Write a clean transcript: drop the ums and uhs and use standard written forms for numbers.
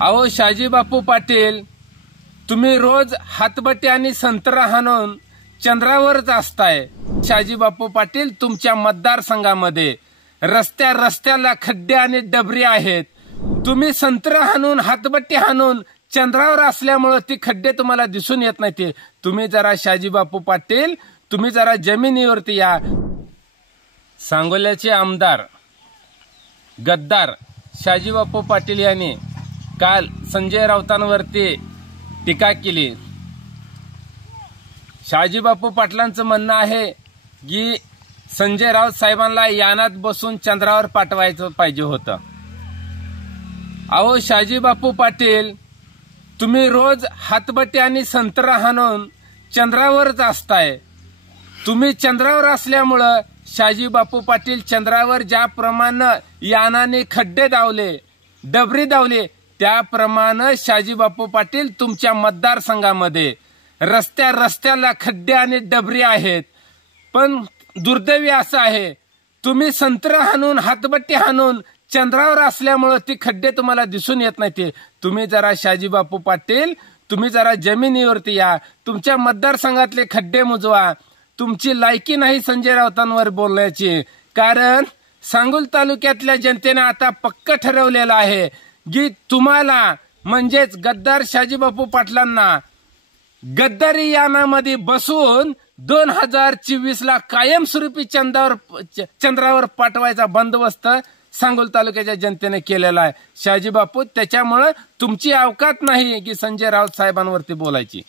अहो शहाजी बापू पाटील, तुम्ही रोज हातबट्टी आणि संत्रा हाणून चंद्रावरच असताय। शहाजी बापू पाटील, तुमच्या मतदारसंघामध्ये रस्त्याला खड्डे आणि डबरी आहेत। तुम्ही संत्रा हाणून हातबट्टी हाणून चंद्रावर असल्यामुळे ती खड्डे तुम्हाला दिसून येत नाही। तुम्ही जरा शहाजी बापू पाटील, तुम्ही जरा जमिनीवरती या। सांगोल्याचे आमदार गद्दार शहाजी बापू पाटील यांनी काल संजय राऊतांवरती टीका केली। शहाजी बापू पाटलांचं म्हणणं आहे की संजय राऊत साहेबांना यानात बसून चंद्रावर पाठवायचं पाहिजे होतं। अहो शहाजी बापू पाटील, तुम्ही रोज हातबट्टी आणि संत्रा हाणून चंद्रावरच असताय। तुम्ही चंद्रावर असल्यामुळं शहाजी बापू पाटील, चंद्रावर ज्याप्रमाणे यानाने खड्डे दावले, डबरी दावले, त्याप्रमाणे शहाजी बापू पाटील, तुमच्या मतदारसंघामध्ये रस्त्याला खड्डे आणि डबरी आहेत। पण दुर्दैवी असं आहे, तुम्ही संत्रा हाणून हातबट्टी हाणून चंद्रावर असल्यामुळे ती खड्डे तुम्हाला दिसून येत नाही। तुम्ही जरा शहाजी बापू पाटील, तुम्ही जरा जमिनीवरती या, तुमच्या मतदारसंघातले खड्डे मुजवा। तुमची लायकी नाही संजय राऊतांवर बोलण्याची, कारण सांगोल तालुक्यातल्या जनतेने आता पक्क ठरवलेलं आहे की तुम्हाला म्हणजेच गद्दार शहाजी बापू पाटलांना गद्दारी यानामध्ये बसवून 2024ला कायमस्वरूपी चंद्रावर पाठवायचा बंदोबस्त सांगोल तालुक्याच्या जनतेने केलेला आहे। शहाजी बापू, त्याच्यामुळे तुमची अवकात नाही की संजय राऊत साहेबांवरती बोलायची।